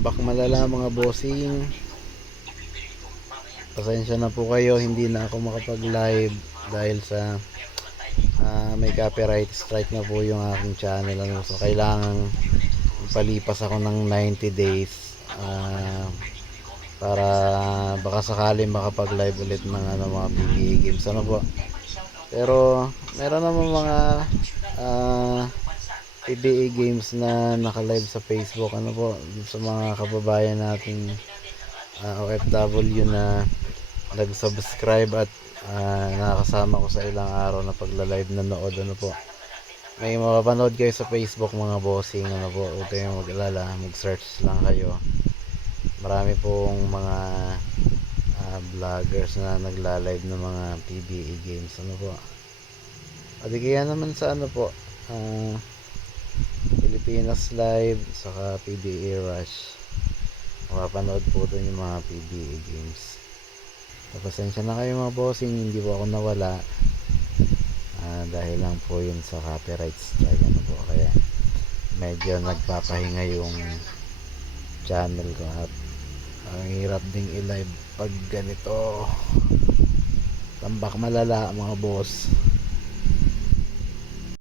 Tambak malala mga bossing. Pasensya na po kayo, hindi na ako makapag-live dahil sa ah, may copyright strike na po yung aking channel. Ano, so kailangan palipas ako ng 90 days ah, para baka sakali makapag-live ulit ng ano, mga PBA games. Ano po? Pero meron naman mga ah, PBA games na naka-live sa Facebook. Ano po sa mga kababayan nating ah, OFW na nag-subscribe at ah, nakakasama ko sa ilang araw na pagla-live na nood. Ano po? May mapapanood kayo sa Facebook mga bossing. Ano po? Huwag kayong mag-alala. Mag-search lang kayo. Marami pong mga ah, vloggers na nagla-live ng mga PBA games. Ano po? At naman sa ano po ah, Pilipinas Live saka PBA Rush. Mapapanood po doon yung mga PBA games. Pasensya na kayo mga bossing. Hindi po ako nawala. Ah, dahil lang po yun sa copyright strike. Ano po kaya medyo nagpapahinga yung channel ko at ang hirap ding i-live pag ganito. Tambak malala mga boss